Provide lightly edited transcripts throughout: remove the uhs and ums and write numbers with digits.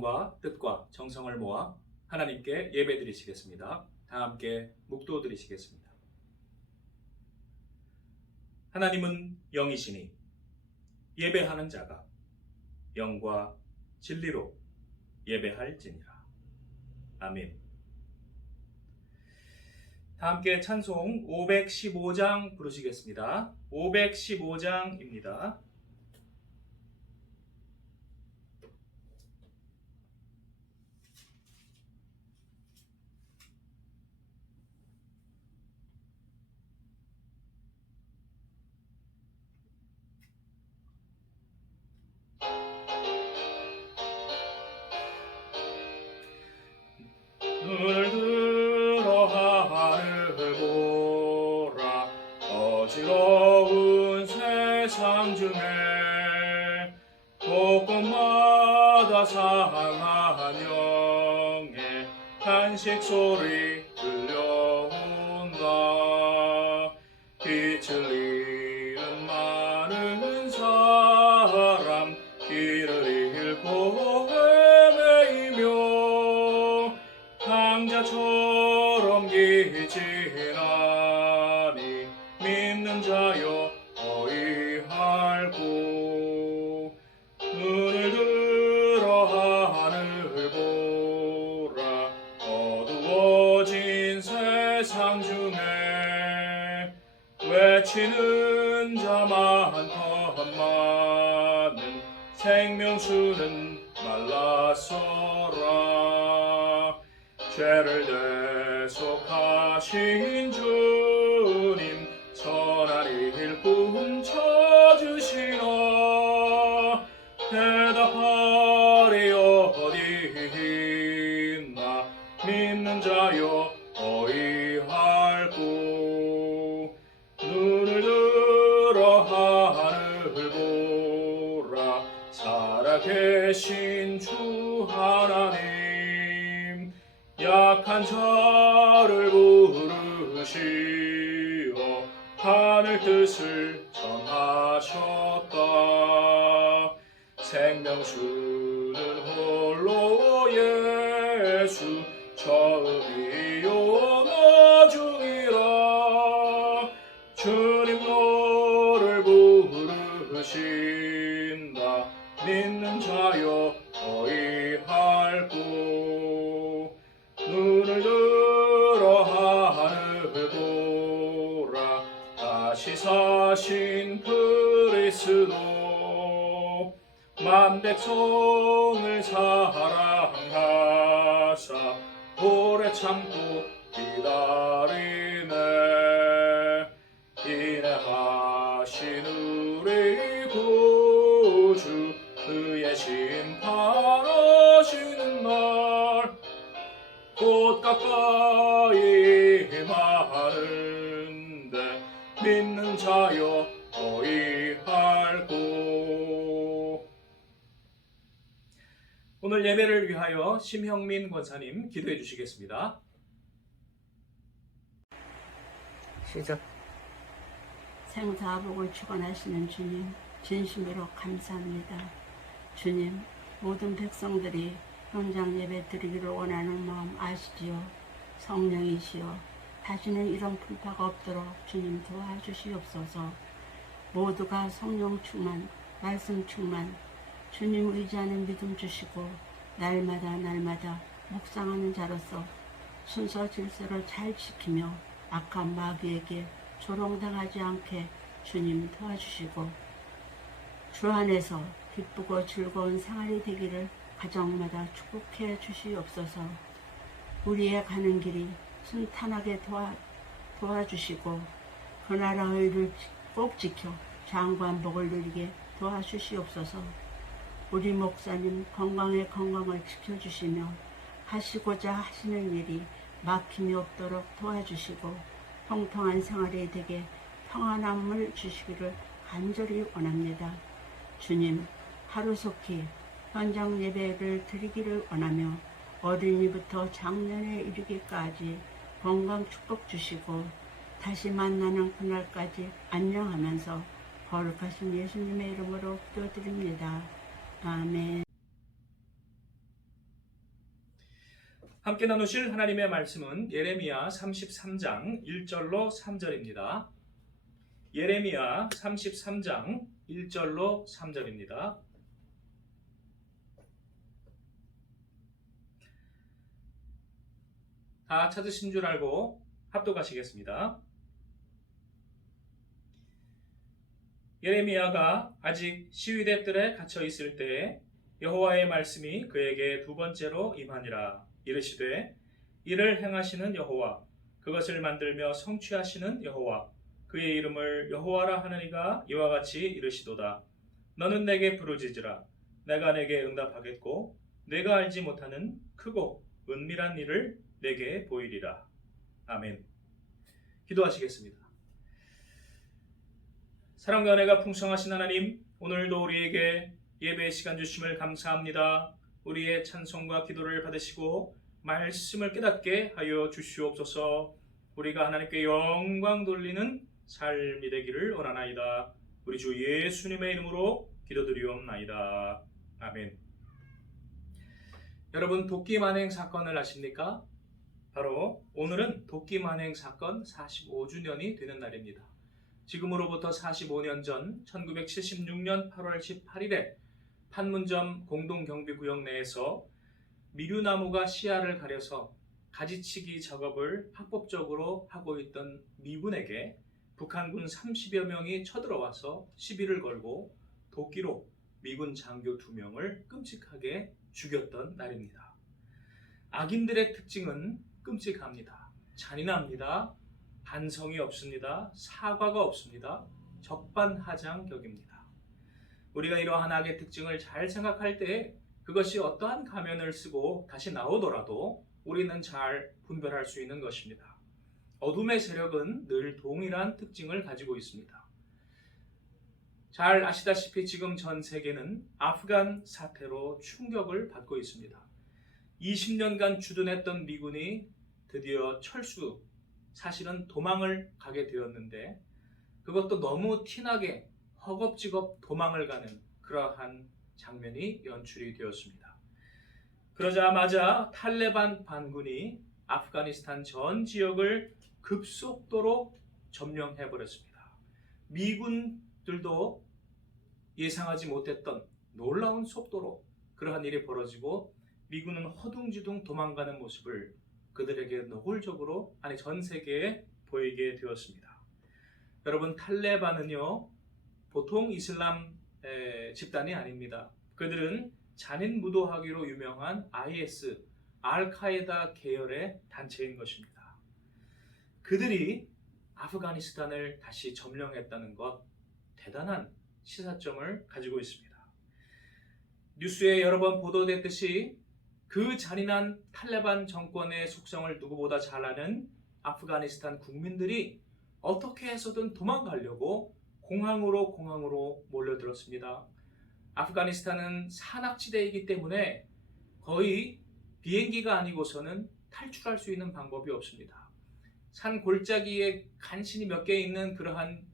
마음과 뜻과 정성을 모아 하나님께 예배드리시겠습니다. 다 함께 묵도드리시겠습니다. 하나님은 영이시니 예배하는 자가 영과 진리로 예배할지니라. 아멘. 다 함께 찬송 515장 부르시겠습니다. 515장입니다. 눈을 들어 하늘을 보라. 어지러운 세상 중에 곳곳마다 상한 영의 탄식 소리 들려온다. 빛을 잃은 많은 사람 길을 잃고 헤매이며 강자처럼 기지나니 믿는 자여 어이할고. 눈을 들어 하늘 보라. 어두워진 세상 중에 외치는 자 많건만은 생명수는 말랐어라. 죄를 대속하신 주님 선한 일꾼 찾으시나. 대답하리 어디 있나. 믿는 자여 어이할고. 눈을 들어 하늘 보라. 살아계신 주 하나님 약한 자를 부르시어 하늘 뜻을 전하셨다. 생명수는 홀로 예수 처음이요 나중이라. 주님 너를 부르신다. 믿는 자여 어이할고. 눈을 들어 하늘 보라. 다시 사신 그리스도 만 백성을 사랑하사 오래 참고 기다리네. 인내하신 우리 구주 그의 심판하시는 날 곧 가까이 임하는데 믿는 자여 어이할고. 오늘 예배를 위하여 심형민 권사님 기도해 주시겠습니다. 시작. 생사복을 주관하시는 주님, 진심으로 감사합니다. 주님, 모든 백성들이 현장 예배 드리기를 원하는 마음 아시지요. 성령이시여, 다시는 이런 풍파가 없도록 주님 도와주시옵소서. 모두가 성령 충만, 말씀 충만, 주님 의지하는 믿음 주시고 날마다 묵상하는 자로서 순서 질서를 잘 지키며 악한 마귀에게 조롱당하지 않게 주님 도와주시고 주 안에서 기쁘고 즐거운 생활이 되기를 가정마다 축복해 주시옵소서. 우리의 가는 길이 순탄하게 도와주시고 그 나라의 의를 꼭 지켜 장구한 복을 누리게 도와주시옵소서. 우리 목사님 건강을 지켜주시며 하시고자 하시는 일이 막힘이 없도록 도와주시고 통통한 생활이 되게 평안함을 주시기를 간절히 원합니다. 주님, 하루속히 현장 예배를 드리기를 원하며 어린이부터 장년에 이르기까지 건강 축복 주시고 다시 만나는 그날까지 안녕하면서 거룩하신 예수님의 이름으로 기도드립니다. 아멘. 함께 나누실 하나님의 말씀은 예레미야 33장 1절로 3절입니다. 예레미야 33장 1절로 3절입니다. 다 찾으신 줄 알고 합독하시겠습니다. 예레미야가 아직 시위대 뜰에 갇혀 있을 때에 여호와의 말씀이 그에게 두 번째로 임하니라. 이르시되 이를 행하시는 여호와, 그것을 만들며 성취하시는 여호와, 그의 이름을 여호와라 하느니가 이와 같이 이르시도다. 너는 내게 부르짖으라. 내가 내게 응답하겠고 내가 알지 못하는 크고 은밀한 일을 내게 보이리라. 아멘. 기도하시겠습니다. 사랑과 은혜가 풍성하신 하나님, 오늘도 우리에게 예배의 시간 주심을 감사합니다. 우리의 찬송과 기도를 받으시고 말씀을 깨닫게 하여 주시옵소서. 우리가 하나님께 영광 돌리는 삶이 되기를 원하나이다. 우리 주 예수님의 이름으로 기도드리옵나이다. 아멘. 여러분, 도끼 만행 사건을 아십니까? 바로 오늘은 도끼 만행 사건 45주년이 되는 날입니다. 지금으로부터 45년 전 1976년 8월 18일에 판문점 공동경비구역 내에서 미류나무가 시야를 가려서 가지치기 작업을 합법적으로 하고 있던 미군에게 북한군 30여 명이 쳐들어와서 시비를 걸고 도끼로 미군 장교 2명을 끔찍하게 죽였던 날입니다. 악인들의 특징은 끔찍합니다. 잔인합니다. 반성이 없습니다. 사과가 없습니다. 적반하장격입니다. 우리가 이러한 악의 특징을 잘 생각할 때 그것이 어떠한 가면을 쓰고 다시 나오더라도 우리는 잘 분별할 수 있는 것입니다. 어둠의 세력은 늘 동일한 특징을 가지고 있습니다. 잘 아시다시피 지금 전 세계는 아프간 사태로 충격을 받고 있습니다. 20년간 주둔했던 미군이 드디어 철수, 사실은 도망을 가게 되었는데 그것도 너무 티나게 허겁지겁 도망을 가는 그러한 장면이 연출이 되었습니다. 그러자마자 탈레반 반군이 아프가니스탄 전 지역을 급속도로 점령해버렸습니다. 미군들도 예상하지 못했던 놀라운 속도로 그러한 일이 벌어지고 미군은 허둥지둥 도망가는 모습을 그들에게 노골적으로 전 세계에 보이게 되었습니다. 여러분, 탈레반은요 보통 이슬람 집단이 아닙니다. 그들은 잔인무도하기로 유명한 IS, 알카에다 계열의 단체인 것입니다. 그들이 아프가니스탄을 다시 점령했다는 것, 대단한 시사점을 가지고 있습니다. 뉴스에 여러 번 보도됐듯이 그 잔인한 탈레반 정권의 속성을 누구보다 잘 아는 아프가니스탄 국민들이 어떻게 해서든 도망가려고 공항으로 몰려들었습니다. 아프가니스탄은 산악지대이기 때문에 거의 비행기가 아니고서는 탈출할 수 있는 방법이 없습니다. 산 골짜기에 간신히 몇 개 있는 그러한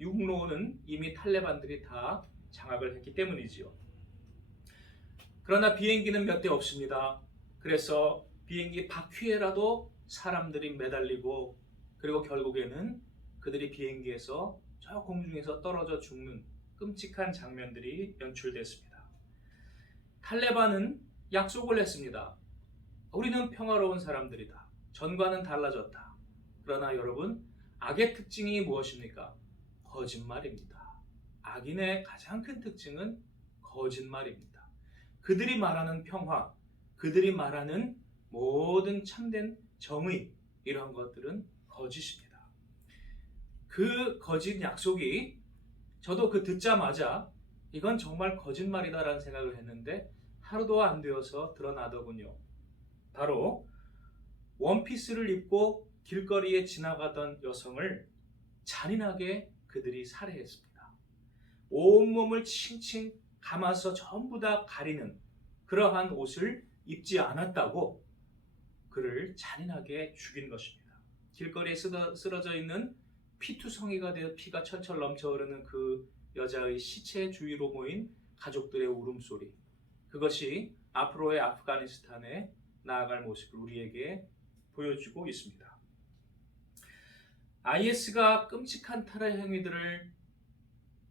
육로는 이미 탈레반들이 다 장악을 했기 때문이지요. 그러나 비행기는 몇 대 없습니다. 그래서 비행기 바퀴에라도 사람들이 매달리고 그리고 결국에는 그들이 비행기에서 저 공중에서 떨어져 죽는 끔찍한 장면들이 연출됐습니다. 탈레반은 약속을 했습니다. 우리는 평화로운 사람들이다. 전과는 달라졌다. 그러나 여러분, 악의 특징이 무엇입니까? 거짓말입니다. 악인의 가장 큰 특징은 거짓말입니다. 그들이 말하는 평화, 그들이 말하는 모든 참된 정의, 이러한 것들은 거짓입니다. 그 거짓 약속이 저도 그 듣자마자 이건 정말 거짓말이다라는 생각을 했는데 하루도 안 되어서 드러나더군요. 바로 원피스를 입고 길거리에 지나가던 여성을 잔인하게 그들이 살해했습니다. 온몸을 칭칭 감아서 전부 다 가리는 그러한 옷을 입지 않았다고 그를 잔인하게 죽인 것입니다. 길거리에 쓰러져 있는 피투성이가 되어 피가 철철 넘쳐 흐르는 그 여자의 시체 주위로 모인 가족들의 울음소리, 그것이 앞으로의 아프가니스탄의 나아갈 모습을 우리에게 보여주고 있습니다. IS가 끔찍한 테러 행위들을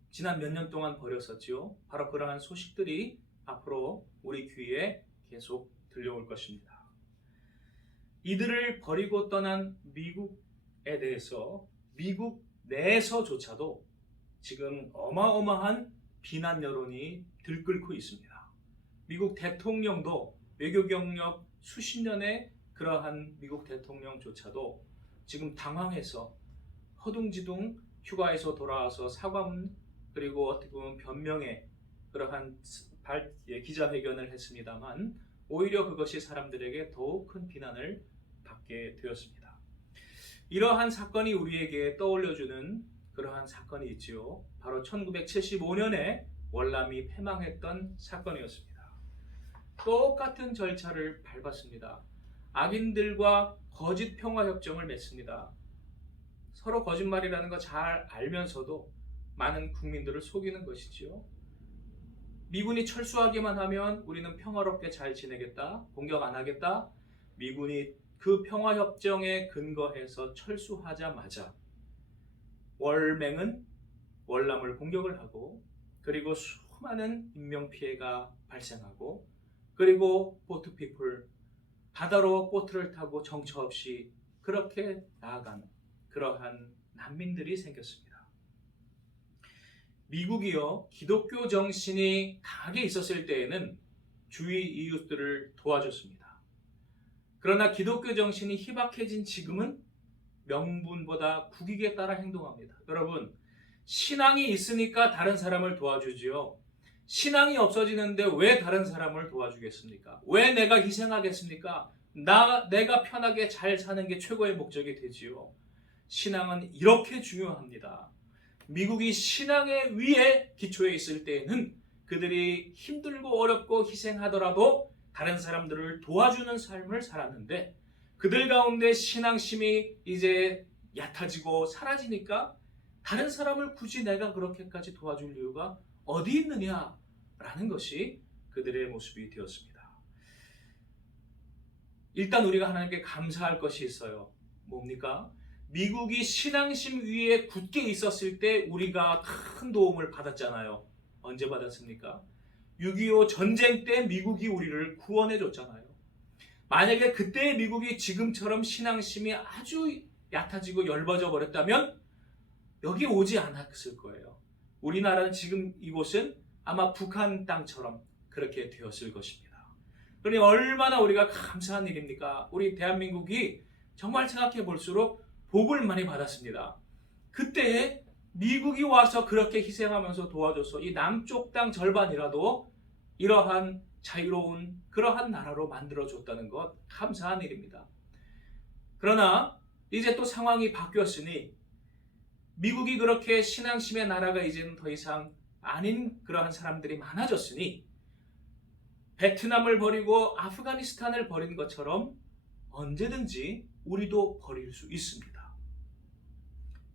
지난 몇 년 동안 벌였었지요. 바로 그러한 소식들이 앞으로 우리 귀에 계속 들려올 것입니다. 이들을 버리고 떠난 미국에 대해서 미국 내에서조차도 지금 어마어마한 비난 여론이 들끓고 있습니다. 미국 대통령도 외교 경력 수십 년의 그러한 미국 대통령조차도 지금 당황해서 허둥지둥 휴가에서 돌아와서 사과문 그리고 어떻게 보면 변명의 그러한 기자회견을 했습니다만 오히려 그것이 사람들에게 더욱 큰 비난을 받게 되었습니다. 이러한 사건이 우리에게 떠올려주는 그러한 사건이 있지요. 바로 1975년에 월남이 패망했던 사건이었습니다. 똑같은 절차를 밟았습니다. 악인들과 거짓 평화협정을 맺습니다. 서로 거짓말이라는 거 잘 알면서도 많은 국민들을 속이는 것이지요. 미군이 철수하기만 하면 우리는 평화롭게 잘 지내겠다, 공격 안 하겠다. 미군이 그 평화협정에 근거해서 철수하자마자 월맹은 월남을 공격을 하고 그리고 수많은 인명피해가 발생하고 그리고 보트피플 바다로 보트를 타고 정처 없이 그렇게 나아간 그러한 난민들이 생겼습니다. 미국이요 기독교 정신이 강하게 있었을 때에는 주위 이웃들을 도와줬습니다. 그러나 기독교 정신이 희박해진 지금은 명분보다 국익에 따라 행동합니다. 여러분, 신앙이 있으니까 다른 사람을 도와주지요. 신앙이 없어지는데 왜 다른 사람을 도와주겠습니까? 왜 내가 희생하겠습니까? 내가 편하게 잘 사는 게 최고의 목적이 되지요. 신앙은 이렇게 중요합니다. 미국이 신앙의 위에 기초에 있을 때에는 그들이 힘들고 어렵고 희생하더라도 다른 사람들을 도와주는 삶을 살았는데 그들 가운데 신앙심이 이제 얕아지고 사라지니까 다른 사람을 굳이 내가 그렇게까지 도와줄 이유가 어디 있느냐라는 것이 그들의 모습이 되었습니다. 일단 우리가 하나님께 감사할 것이 있어요. 뭡니까? 미국이 신앙심 위에 굳게 있었을 때 우리가 큰 도움을 받았잖아요. 언제 받았습니까? 6.25 전쟁 때 미국이 우리를 구원해 줬잖아요. 만약에 그때 미국이 지금처럼 신앙심이 아주 얕아지고 엷어져 버렸다면 여기 오지 않았을 거예요. 우리나라는 지금 이곳은 아마 북한 땅처럼 그렇게 되었을 것입니다. 그러니 얼마나 우리가 감사한 일입니까? 우리 대한민국이 정말 생각해 볼수록 복을 많이 받았습니다. 그때 미국이 와서 그렇게 희생하면서 도와줘서 이 남쪽 땅 절반이라도 이러한 자유로운 그러한 나라로 만들어줬다는 것 감사한 일입니다. 그러나 이제 또 상황이 바뀌었으니 미국이 그렇게 신앙심의 나라가 이제는 더 이상 아닌 그러한 사람들이 많아졌으니 베트남을 버리고 아프가니스탄을 버린 것처럼 언제든지 우리도 버릴 수 있습니다.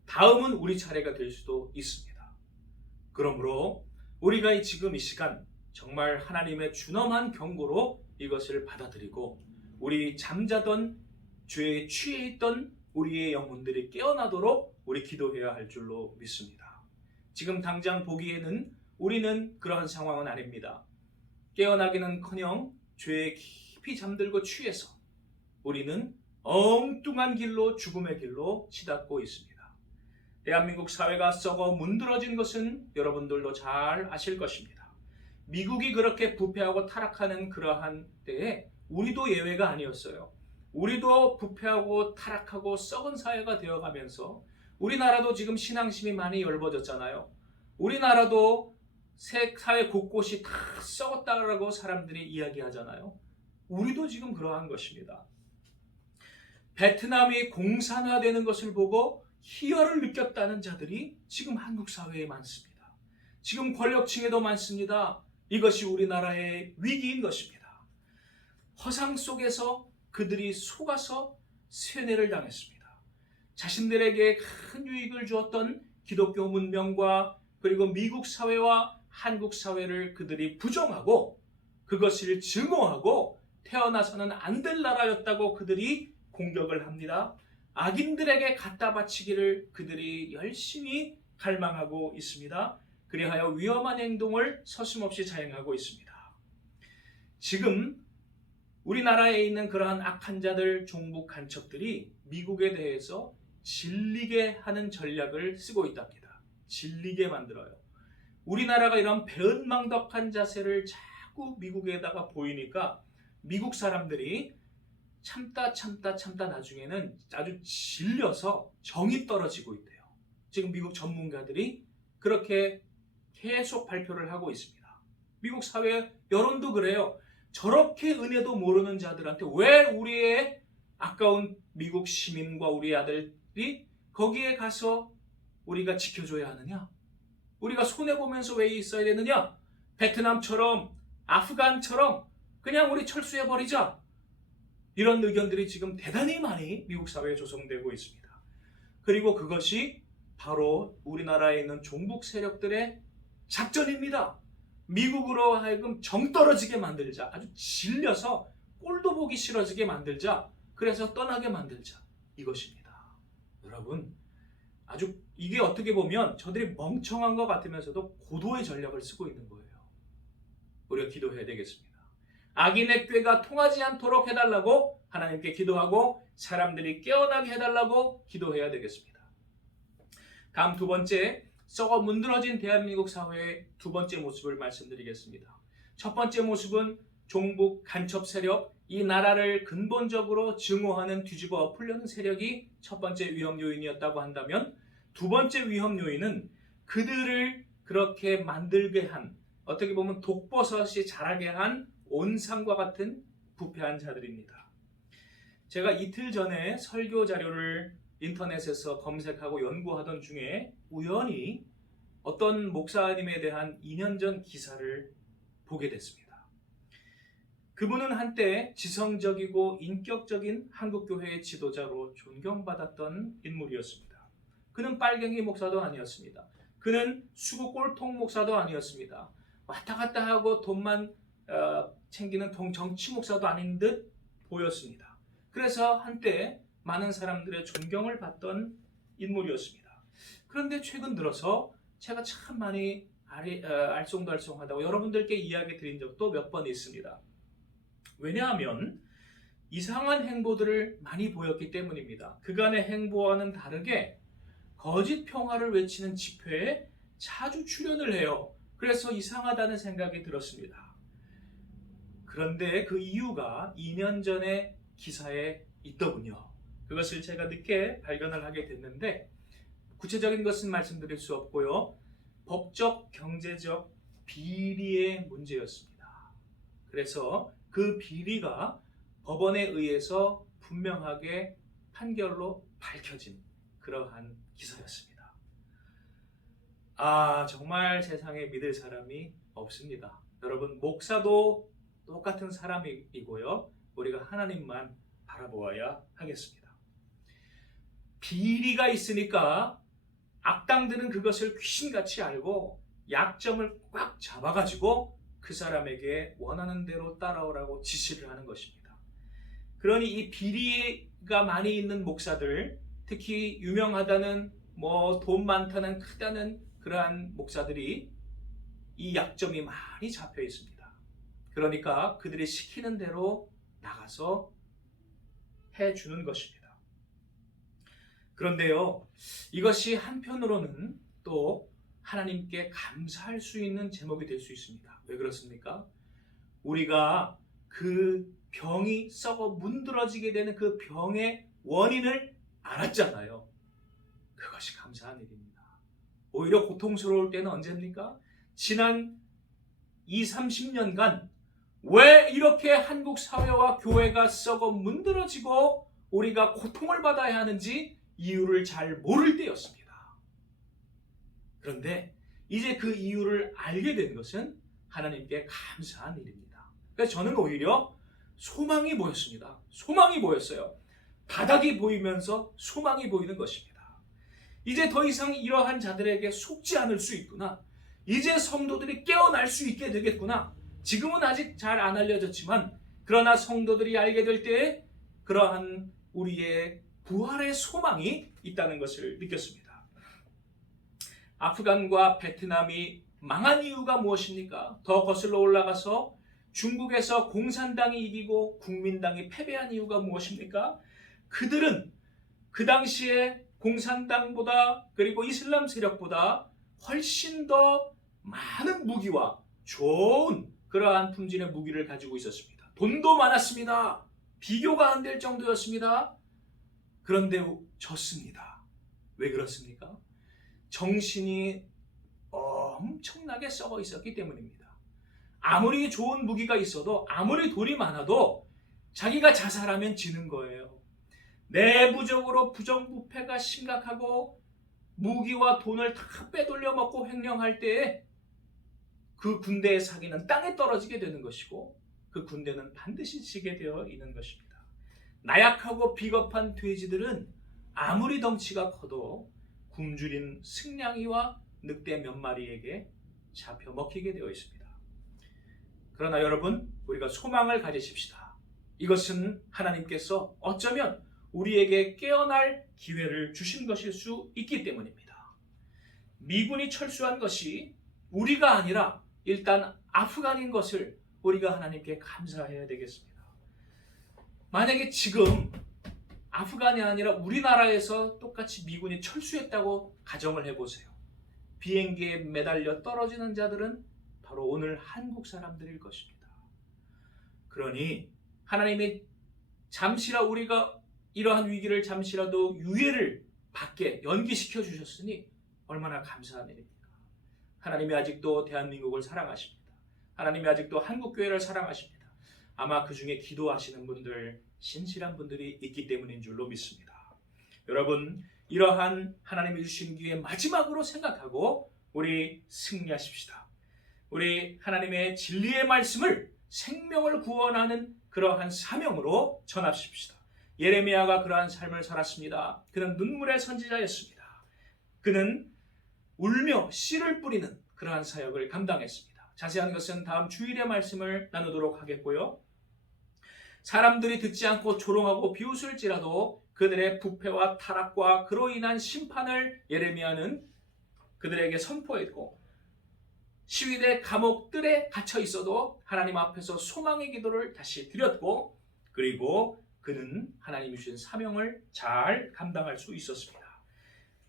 다음은 우리 차례가 될 수도 있습니다. 그러므로 우리가 지금 이 시간 정말 하나님의 준엄한 경고로 이것을 받아들이고 우리 잠자던 죄에 취해 있던 우리의 영혼들이 깨어나도록 우리 기도해야 할 줄로 믿습니다. 지금 당장 보기에는 우리는 그러한 상황은 아닙니다. 깨어나기는커녕 죄에 깊이 잠들고 취해서 우리는 엉뚱한 길로 죽음의 길로 치닫고 있습니다. 대한민국 사회가 썩어 문드러진 것은 여러분들도 잘 아실 것입니다. 미국이 그렇게 부패하고 타락하는 그러한 때에 우리도 예외가 아니었어요. 우리도 부패하고 타락하고 썩은 사회가 되어가면서 우리나라도 지금 신앙심이 많이 엷어졌잖아요. 우리나라도 사회 곳곳이 다 썩었다라고 사람들이 이야기하잖아요. 우리도 지금 그러한 것입니다. 베트남이 공산화되는 것을 보고 희열을 느꼈다는 자들이 지금 한국 사회에 많습니다. 지금 권력층에도 많습니다. 이것이 우리나라의 위기인 것입니다. 허상 속에서 그들이 속아서 세뇌를 당했습니다. 자신들에게 큰 유익을 주었던 기독교 문명과 그리고 미국 사회와 한국 사회를 그들이 부정하고 그것을 증오하고 태어나서는 안 될 나라였다고 그들이 공격을 합니다. 악인들에게 갖다 바치기를 그들이 열심히 갈망하고 있습니다. 그리하여 위험한 행동을 서슴없이 자행하고 있습니다. 지금 우리나라에 있는 그러한 악한 자들, 종북 간첩들이 미국에 대해서 질리게 하는 전략을 쓰고 있답니다. 질리게 만들어요. 우리나라가 이런 배은망덕한 자세를 자꾸 미국에다가 보이니까 미국 사람들이 참다 나중에는 아주 질려서 정이 떨어지고 있대요. 지금 미국 전문가들이 그렇게 계속 발표를 하고 있습니다. 미국 사회 여론도 그래요. 저렇게 은혜도 모르는 자들한테 왜 우리의 아까운 미국 시민과 우리 아들이 거기에 가서 우리가 지켜줘야 하느냐? 우리가 손해보면서 왜 있어야 되느냐? 베트남처럼 아프간처럼 그냥 우리 철수해버리자. 이런 의견들이 지금 대단히 많이 미국 사회에 조성되고 있습니다. 그리고 그것이 바로 우리나라에 있는 종북 세력들의 작전입니다. 미국으로 하여금 정 떨어지게 만들자. 아주 질려서 꼴도 보기 싫어지게 만들자. 그래서 떠나게 만들자. 이것입니다. 여러분, 아주 이게 어떻게 보면 저들이 멍청한 것 같으면서도 고도의 전략을 쓰고 있는 거예요. 우리가 기도해야 되겠습니다. 악인의 꾀가 통하지 않도록 해달라고 하나님께 기도하고 사람들이 깨어나게 해달라고 기도해야 되겠습니다. 다음 두 번째, 썩어 문드러진 대한민국 사회의 두 번째 모습을 말씀드리겠습니다. 첫 번째 모습은 종북 간첩 세력, 이 나라를 근본적으로 증오하는 뒤집어 엎으려는 세력이 첫 번째 위험 요인이었다고 한다면, 두 번째 위험 요인은 그들을 그렇게 만들게 한, 어떻게 보면 독버섯이 자라게 한 온상과 같은 부패한 자들입니다. 제가 이틀 전에 설교 자료를 인터넷에서 검색하고 연구하던 중에 우연히 어떤 목사님에 대한 2년 전 기사를 보게 됐습니다. 그분은 한때 지성적이고 인격적인 한국교회의 지도자로 존경받았던 인물이었습니다. 그는 빨갱이 목사도 아니었습니다. 그는 수구 꼴통 목사도 아니었습니다. 왔다 갔다 하고 돈만 챙기는 정치 목사도 아닌 듯 보였습니다. 그래서 한때 많은 사람들의 존경을 받던 인물이었습니다. 그런데 최근 들어서 제가 참 많이 알쏭달쏭하다고 여러분들께 이야기 드린 적도 몇 번 있습니다. 왜냐하면 이상한 행보들을 많이 보였기 때문입니다. 그간의 행보와는 다르게 거짓 평화를 외치는 집회에 자주 출연을 해요. 그래서 이상하다는 생각이 들었습니다. 그런데 그 이유가 2년 전에 기사에 있더군요. 그것을 제가 늦게 발견을 하게 됐는데 구체적인 것은 말씀드릴 수 없고요. 법적, 경제적 비리의 문제였습니다. 그래서 그 비리가 법원에 의해서 분명하게 판결로 밝혀진 그러한 기사였습니다. 정말 세상에 믿을 사람이 없습니다. 여러분, 목사도 똑같은 사람이고요. 우리가 하나님만 바라보아야 하겠습니다. 비리가 있으니까 악당들은 그것을 귀신같이 알고 약점을 꽉 잡아가지고 그 사람에게 원하는 대로 따라오라고 지시를 하는 것입니다. 그러니 이 비리가 많이 있는 목사들, 특히 유명하다는 돈 많다는 크다는 그러한 목사들이 이 약점이 많이 잡혀 있습니다. 그러니까 그들이 시키는 대로 나가서 해주는 것입니다. 그런데요, 이것이 한편으로는 또 하나님께 감사할 수 있는 제목이 될 수 있습니다. 왜 그렇습니까? 우리가 그 병이 썩어 문드러지게 되는 그 병의 원인을 알았잖아요. 그것이 감사한 일입니다. 오히려 고통스러울 때는 언제입니까? 지난 20-30년간 왜 이렇게 한국 사회와 교회가 썩어 문드러지고 우리가 고통을 받아야 하는지 이유를 잘 모를 때였습니다. 그런데 이제 그 이유를 알게 된 것은 하나님께 감사한 일입니다. 그래서 저는 오히려 소망이 보였습니다. 소망이 보였어요. 바닥이 보이면서 소망이 보이는 것입니다. 이제 더 이상 이러한 자들에게 속지 않을 수 있구나. 이제 성도들이 깨어날 수 있게 되겠구나. 지금은 아직 잘 안 알려졌지만 그러나 성도들이 알게 될 때 그러한 우리의 부활의 소망이 있다는 것을 느꼈습니다. 아프간과 베트남이 망한 이유가 무엇입니까? 더 거슬러 올라가서 중국에서 공산당이 이기고 국민당이 패배한 이유가 무엇입니까? 그들은 그 당시에 공산당보다 그리고 이슬람 세력보다 훨씬 더 많은 무기와 좋은 그러한 품질의 무기를 가지고 있었습니다. 돈도 많았습니다. 비교가 안 될 정도였습니다. 그런데 졌습니다. 왜 그렇습니까? 정신이 엄청나게 썩어 있었기 때문입니다. 아무리 좋은 무기가 있어도 아무리 돈이 많아도 자기가 자살하면 지는 거예요. 내부적으로 부정부패가 심각하고 무기와 돈을 다 빼돌려 먹고 횡령할 때에 그 군대의 사기는 땅에 떨어지게 되는 것이고 그 군대는 반드시 지게 되어 있는 것입니다. 나약하고 비겁한 돼지들은 아무리 덩치가 커도 굶주린 승냥이와 늑대 몇 마리에게 잡혀 먹히게 되어 있습니다. 그러나 여러분, 우리가 소망을 가지십시다. 이것은 하나님께서 어쩌면 우리에게 깨어날 기회를 주신 것일 수 있기 때문입니다. 미군이 철수한 것이 우리가 아니라 일단 아프간인 것을 우리가 하나님께 감사해야 되겠습니다. 만약에 지금 아프간이 아니라 우리나라에서 똑같이 미군이 철수했다고 가정을 해보세요. 비행기에 매달려 떨어지는 자들은 바로 오늘 한국 사람들일 것입니다. 그러니 하나님이 잠시라 우리가 이러한 위기를 잠시라도 유예를 받게 연기시켜 주셨으니 얼마나 감사한 일입니까? 하나님이 아직도 대한민국을 사랑하십니다. 하나님이 아직도 한국교회를 사랑하십니다. 아마 그 중에 기도하시는 분들, 신실한 분들이 있기 때문인 줄로 믿습니다. 여러분, 이러한 하나님이 주신 기회 마지막으로 생각하고 우리 승리하십시다. 우리 하나님의 진리의 말씀을 생명을 구원하는 그러한 사명으로 전합시다. 예레미야가 그러한 삶을 살았습니다. 그는 눈물의 선지자였습니다. 그는 울며 씨를 뿌리는 그러한 사역을 감당했습니다. 자세한 것은 다음 주일의 말씀을 나누도록 하겠고요. 사람들이 듣지 않고 조롱하고 비웃을지라도 그들의 부패와 타락과 그로 인한 심판을 예레미야는 그들에게 선포했고, 시위대 감옥들에 갇혀 있어도 하나님 앞에서 소망의 기도를 다시 드렸고, 그리고 그는 하나님이 주신 사명을 잘 감당할 수 있었습니다.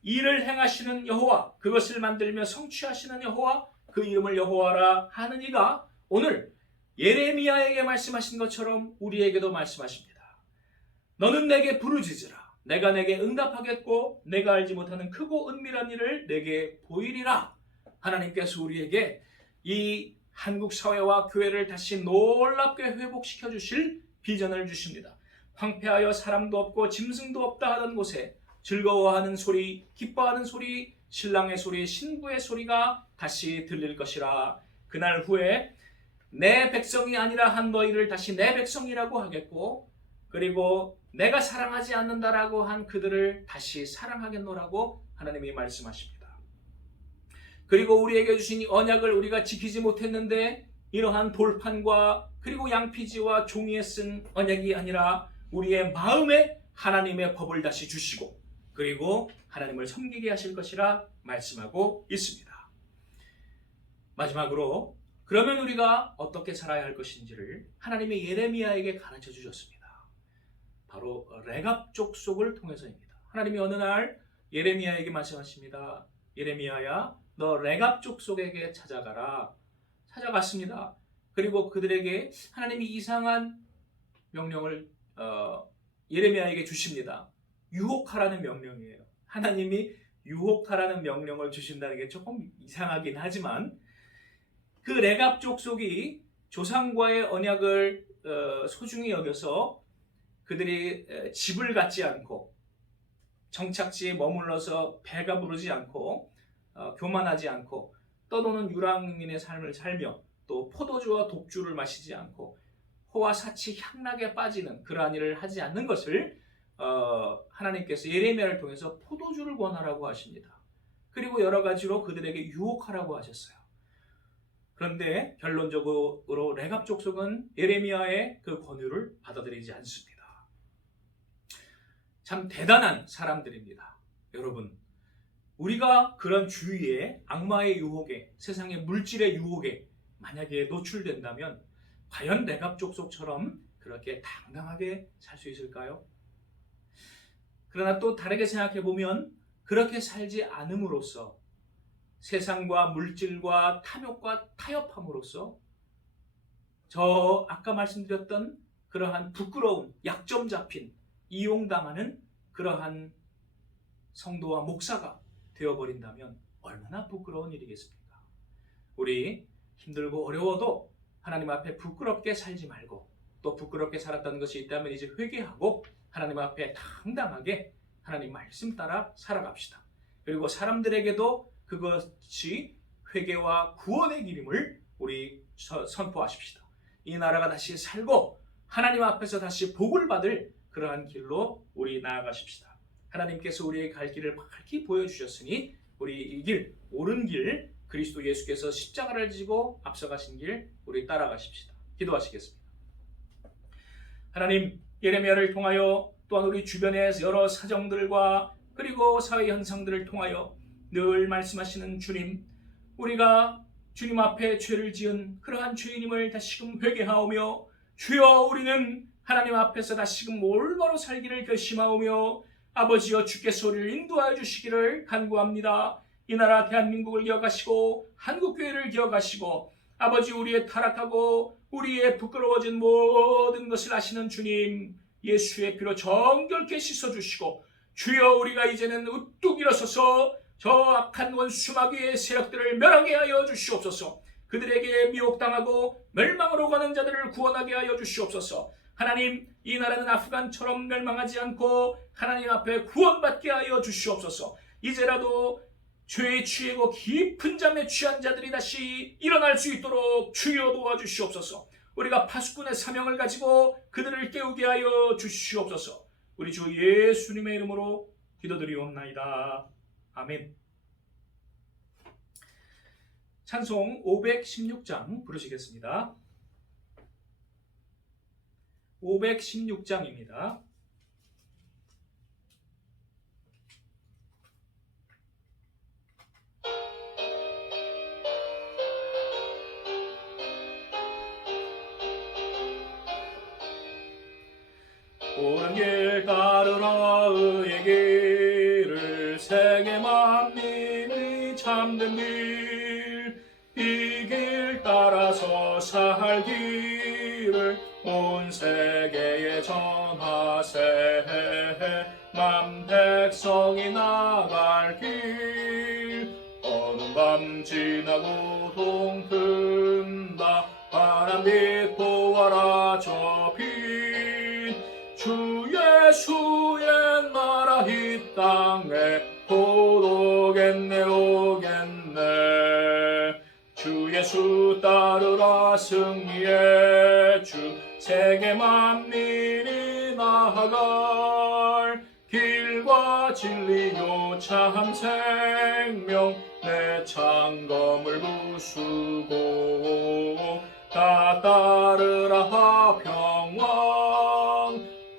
일을 행하시는 여호와, 그것을 만들며 성취하시는 여호와, 그 이름을 여호와라 하는 이가 오늘 예레미야에게 말씀하신 것처럼 우리에게도 말씀하십니다. 너는 내게 부르짖으라. 내가 내게 응답하겠고 내가 알지 못하는 크고 은밀한 일을 내게 보이리라. 하나님께서 우리에게 이 한국 사회와 교회를 다시 놀랍게 회복시켜 주실 비전을 주십니다. 황폐하여 사람도 없고 짐승도 없다 하던 곳에 즐거워하는 소리, 기뻐하는 소리, 신랑의 소리, 신부의 소리가 다시 들릴 것이라. 그날 후에 내 백성이 아니라 한 너희를 다시 내 백성이라고 하겠고, 그리고 내가 사랑하지 않는다라고 한 그들을 다시 사랑하겠노라고 하나님이 말씀하십니다. 그리고 우리에게 주신 이 언약을 우리가 지키지 못했는데 이러한 돌판과 그리고 양피지와 종이에 쓴 언약이 아니라 우리의 마음에 하나님의 법을 다시 주시고 그리고 하나님을 섬기게 하실 것이라 말씀하고 있습니다. 마지막으로 그러면 우리가 어떻게 살아야 할 것인지를 하나님의 예레미야에게 가르쳐 주셨습니다. 바로 레갑 족속을 통해서입니다. 하나님이 어느 날 예레미야에게 말씀하십니다. 예레미야야, 너 레갑 족속에게 찾아가라. 찾아갔습니다. 그리고 그들에게 하나님이 이상한 명령을 예레미야에게 주십니다. 유혹하라는 명령이에요. 하나님이 유혹하라는 명령을 주신다는 게 조금 이상하긴 하지만 그 레갑 족속이 조상과의 언약을 소중히 여겨서 그들이 집을 갖지 않고 정착지에 머물러서 배가 부르지 않고 교만하지 않고 떠도는 유랑민의 삶을 살며 또 포도주와 독주를 마시지 않고 호와 사치 향락에 빠지는 그러한 일을 하지 않는 것을 하나님께서 예레미야를 통해서 포도주를 권하라고 하십니다. 그리고 여러 가지로 그들에게 유혹하라고 하셨어요. 그런데 결론적으로 레갑 족속은 예레미야의 그 권유를 받아들이지 않습니다. 참 대단한 사람들입니다. 여러분, 우리가 그런 주위에 악마의 유혹에, 세상의 물질의 유혹에 만약에 노출된다면 과연 레갑 족속처럼 그렇게 당당하게 살 수 있을까요? 그러나 또 다르게 생각해 보면 그렇게 살지 않음으로써 세상과 물질과 탐욕과 타협함으로써 저 아까 말씀드렸던 그러한 부끄러운 약점 잡힌 이용당하는 그러한 성도와 목사가 되어버린다면 얼마나 부끄러운 일이겠습니까? 우리 힘들고 어려워도 하나님 앞에 부끄럽게 살지 말고, 또 부끄럽게 살았던 것이 있다면 이제 회개하고 하나님 앞에 당당하게 하나님 말씀 따라 살아갑시다. 그리고 사람들에게도 그것이 회개와 구원의 길임을 우리 선포하십시다. 이 나라가 다시 살고 하나님 앞에서 다시 복을 받을 그러한 길로 우리 나아가십시다. 하나님께서 우리의 갈 길을 밝히 보여주셨으니 우리 이 길, 옳은 길, 그리스도 예수께서 십자가를 지고 앞서가신 길 우리 따라가십시다. 기도하시겠습니다. 하나님, 예레미야를 통하여 또한 우리 주변의 여러 사정들과 그리고 사회 현상들을 통하여 늘 말씀하시는 주님, 우리가 주님 앞에 죄를 지은 그러한 죄인임을 다시금 회개하오며, 주여 우리는 하나님 앞에서 다시금 올바로 살기를 결심하오며, 아버지여 주께서 우리를 인도하여 주시기를 간구합니다. 이 나라 대한민국을 기억하시고 한국교회를 기억하시고 아버지, 우리의 타락하고 우리의 부끄러워진 모든 것을 아시는 주님, 예수의 피로 정결케 씻어주시고 주여 우리가 이제는 우뚝 일어서서 저 악한 원수 마귀의 세력들을 멸하게 하여 주시옵소서. 그들에게 미혹당하고 멸망으로 가는 자들을 구원하게 하여 주시옵소서. 하나님, 이 나라는 아프간처럼 멸망하지 않고 하나님 앞에 구원받게 하여 주시옵소서. 이제라도 죄에 취하고 깊은 잠에 취한 자들이 다시 일어날 수 있도록 주여 도와주시옵소서. 우리가 파수꾼의 사명을 가지고 그들을 깨우게 하여 주시옵소서. 우리 주 예수님의 이름으로 기도드리옵나이다. 아멘. 찬송 516장 부르시겠습니다. 516장입니다. 옳은 길 따르라 의의 길을, 세계 만민이 참된 길, 이 길 따라서 살기를 온 세계에 전하세. 만 백성이 나갈 길, 어두운 밤 지나고 동튼다. 바람빛 보아라 저 빛, 주 예수의 나라 이 땅에 곧 오겠네. 주 예수 따르라 승리의 주, 세계 만민이 나아갈 길과 진리요 참 생명, 내 창검을 부수고 다 따르라 평강.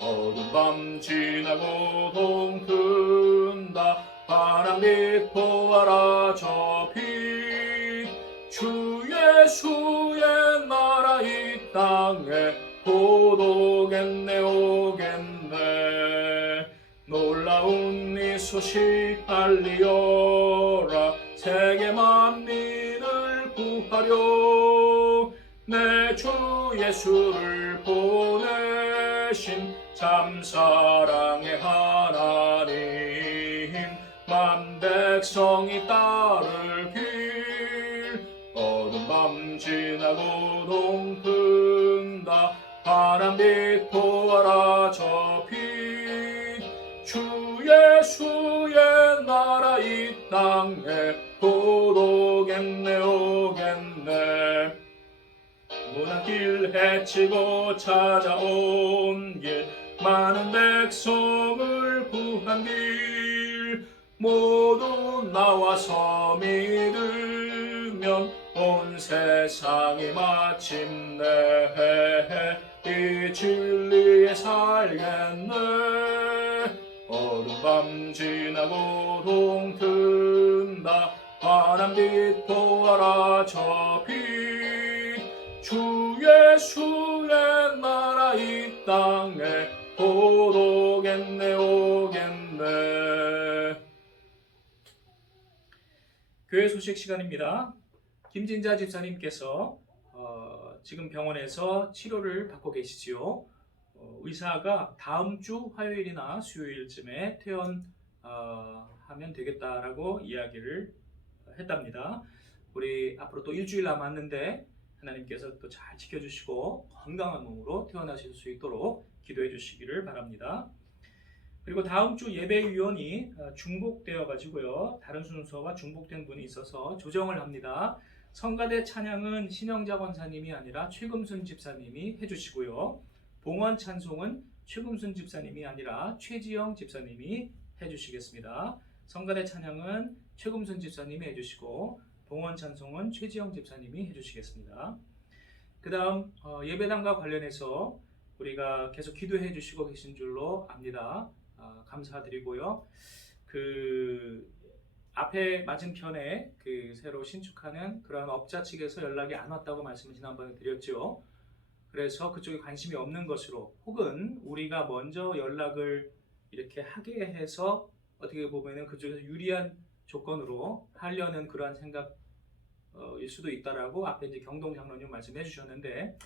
어두운 밤 지나고 동튼다. 바람빛 보아라 저 빛, 주 예수의 나라 이 땅에 곧 오겠네. 놀라운 이 소식 알리어라. 세계 만민을 구하려 내 주 예수를 보내신 참 사랑의 하나님, 만 백성이 따를 길, 어두운 밤 지나고 동튼다. 바람빛 보아라 저 빛, 주 예수의 나라 이 땅에 곧 오겠네. 모난 길 헤치고 찾아온 길, 많은 백성을 구한 길, 모두 나와서 믿으면 온 세상이 마침내 이 진리에 살겠네. 어둠밤 지나고 동튼다. 바람빛 보아라 저 빛. 주 예수의 나라 이 땅에 곧 오겠네 오겠네. 교회 소식 시간입니다. 김진자 집사님께서 지금 병원에서 치료를 받고 계시지요. 의사가 다음 주 화요일이나 수요일쯤에 퇴원하면 되겠다라고 이야기를 했답니다. 우리 앞으로 또 일주일 남았는데 하나님께서 또 잘 지켜주시고 건강한 몸으로 퇴원하실 수 있도록 기도해 주시기를 바랍니다. 그리고 다음 주 예배위원이 중복되어 가지고요. 다른 순서와 중복된 분이 있어서 조정을 합니다. 성가대 찬양은 신영자 권사님이 아니라 최금순 집사님이 해주시고요. 봉헌 찬송은 최금순 집사님이 아니라 최지영 집사님이 해주시겠습니다. 성가대 찬양은 최금순 집사님이 해주시고 봉헌 찬송은 최지영 집사님이 해주시겠습니다. 그 다음 예배당과 관련해서 우리가 계속 기도해 주시고 계신 줄로 압니다. 감사드리고요. 그 앞에 맞은편에 그 새로 신축하는 그런 업자 측에서 연락이 안 왔다고 말씀을 지난번에 드렸죠. 그래서 그쪽에 관심이 없는 것으로, 혹은 우리가 먼저 연락을 이렇게 하게 해서 어떻게 보면은 그쪽에서 유리한 조건으로 하려는 그러한 생각일 수도 있다라고 앞에 이제 경동 장로님 말씀해 주셨는데,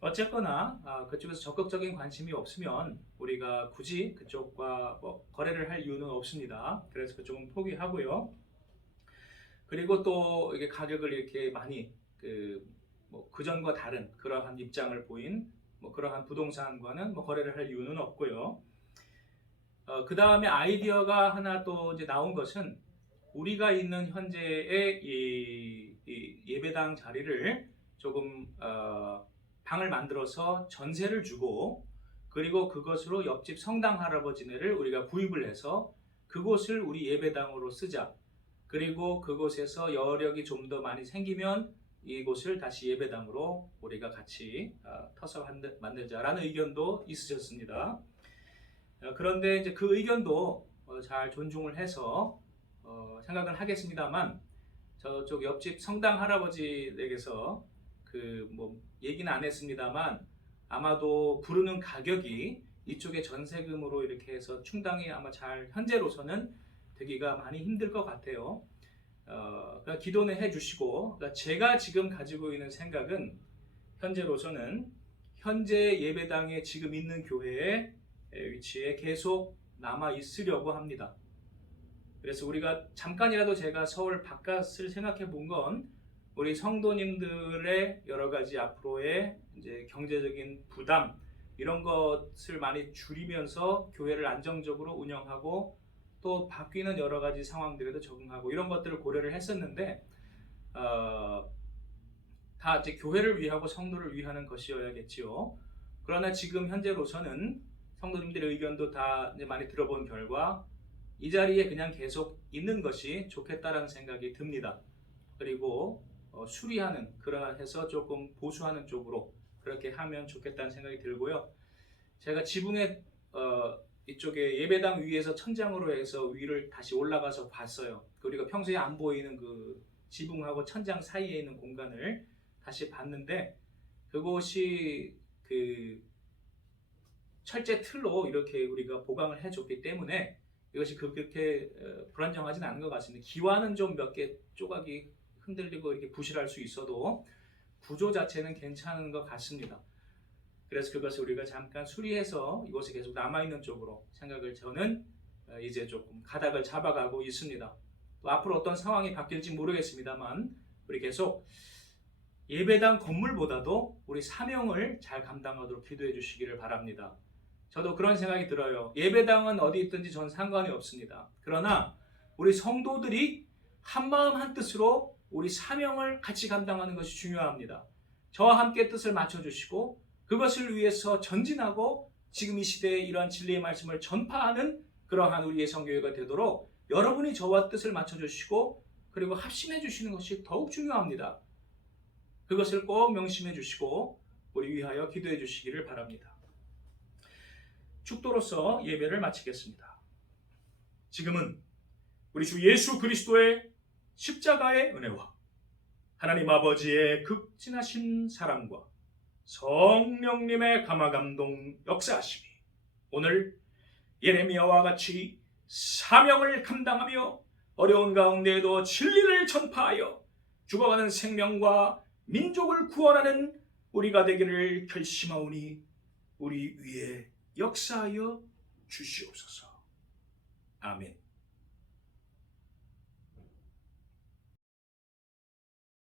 어쨌거나 그쪽에서 적극적인 관심이 없으면 우리가 굳이 그쪽과 거래를 할 이유는 없습니다. 그래서 그쪽은 포기하고요. 그리고 또 이게 가격을 이렇게 많이 그전과 다른 그러한 입장을 보인 그러한 부동산과는 거래를 할 이유는 없고요. 그 다음에 아이디어가 하나 또 이제 나온 것은, 우리가 있는 현재의 이 예배당 자리를 조금 방을 만들어서 전세를 주고, 그리고 그것으로 옆집 성당 할아버지네를 우리가 구입을 해서 그곳을 우리 예배당으로 쓰자. 그리고 그곳에서 여력이 좀 더 많이 생기면 이곳을 다시 예배당으로 우리가 같이 터서 만들자라는 의견도 있으셨습니다. 그런데 이제 그 의견도 잘 존중을 해서 생각을 하겠습니다만, 저쪽 옆집 성당 할아버지에게서 얘기는 안 했습니다만, 아마도 부르는 가격이 이쪽에 전세금으로 이렇게 해서 충당이 아마 잘 현재로서는 되기가 많이 힘들 것 같아요. 그러니까 기도는 해주시고, 그러니까 제가 지금 가지고 있는 생각은 현재로서는 현재 예배당에 지금 있는 교회의 위치에 계속 남아 있으려고 합니다. 그래서 우리가 잠깐이라도 제가 서울 바깥을 생각해 본 건, 우리 성도님들의 여러 가지 앞으로의 이제 경제적인 부담 이런 것을 많이 줄이면서 교회를 안정적으로 운영하고 또 바뀌는 여러 가지 상황들에도 적응하고 이런 것들을 고려를 했었는데, 다 이제 교회를 위하고 성도를 위하는 것이어야겠지요. 그러나 지금 현재로서는 성도님들의 의견도 다 이제 많이 들어본 결과 이 자리에 그냥 계속 있는 것이 좋겠다라는 생각이 듭니다. 그리고 수리하는, 그러해서 조금 보수하는 쪽으로 그렇게 하면 좋겠다는 생각이 들고요. 제가 지붕에 이쪽에 예배당 위에서 천장으로 해서 위를 다시 올라가서 봤어요. 우리가 평소에 안 보이는 그 지붕하고 천장 사이에 있는 공간을 다시 봤는데, 그곳이 그 철제 틀로 이렇게 우리가 보강을 해줬기 때문에 이것이 그렇게 불안정하진 않은 것 같습니다. 기와는 좀 몇 개 조각이 흔들리고 이렇게 부실할 수 있어도 구조 자체는 괜찮은 것 같습니다. 그래서 그것을 우리가 잠깐 수리해서 이곳에 계속 남아있는 쪽으로 생각을, 저는 이제 조금 가닥을 잡아가고 있습니다. 또 앞으로 어떤 상황이 바뀔지 모르겠습니다만, 우리 계속 예배당 건물보다도 우리 사명을 잘 감당하도록 기도해 주시기를 바랍니다. 저도 그런 생각이 들어요. 예배당은 어디 있든지 전 상관이 없습니다. 그러나 우리 성도들이 한마음 한뜻으로 우리 사명을 같이 감당하는 것이 중요합니다. 저와 함께 뜻을 맞춰주시고 그것을 위해서 전진하고 지금 이 시대에 이러한 진리의 말씀을 전파하는 그러한 우리의 성교회가 되도록 여러분이 저와 뜻을 맞춰주시고 그리고 합심해 주시는 것이 더욱 중요합니다. 그것을 꼭 명심해 주시고 우리 위하여 기도해 주시기를 바랍니다. 축도로서 예배를 마치겠습니다. 지금은 우리 주 예수 그리스도의 십자가의 은혜와 하나님 아버지의 극진하신 사랑과 성령님의 감화감동 역사하심이 오늘 예레미야와 같이 사명을 감당하며 어려운 가운데에도 진리를 전파하여 죽어가는 생명과 민족을 구원하는 우리가 되기를 결심하오니 우리 위에 역사하여 주시옵소서. 아멘.